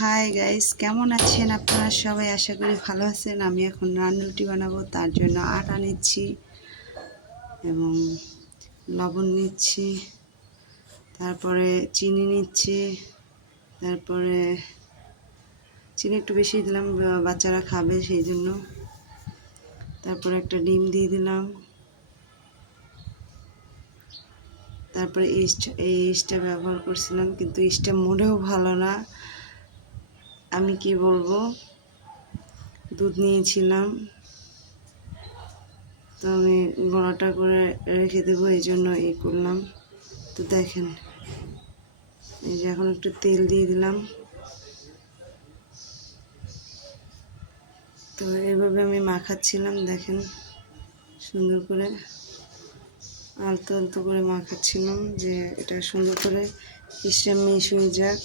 Hi guys, কেমন আছেন আপনারা সবাই? আশা করি ভালো আছেন। আমি এখন নান রুটি বানাবো, তার জন্য আটা নিচ্ছি এবং লবণ নিচ্ছি, তারপরে চিনি নিচ্ছি, তারপরে চিনি একটু বেশি দিলাম, বাচ্চারা খাবে সেই জন্য। তারপরে একটা ডিম দিয়ে দিলাম, তারপরে ইস্টটা ব্যবহার করছিলাম, কিন্তু ইস্টটা মোটেও ভালো না। আমি কি বলবো, দুধ নিয়েছিলাম, তো আমি বড়াটা করে রেখে দেবো, এই জন্য এই করলাম। তো দেখেন, এই যে এখন একটু তেল দিয়ে দিলাম। তো এভাবে আমি মাখাচ্ছিলাম, দেখেন সুন্দর করে আলতো আলতো করে মাখাচ্ছিলাম, যে এটা সুন্দর করে মিশ হয়ে যাক।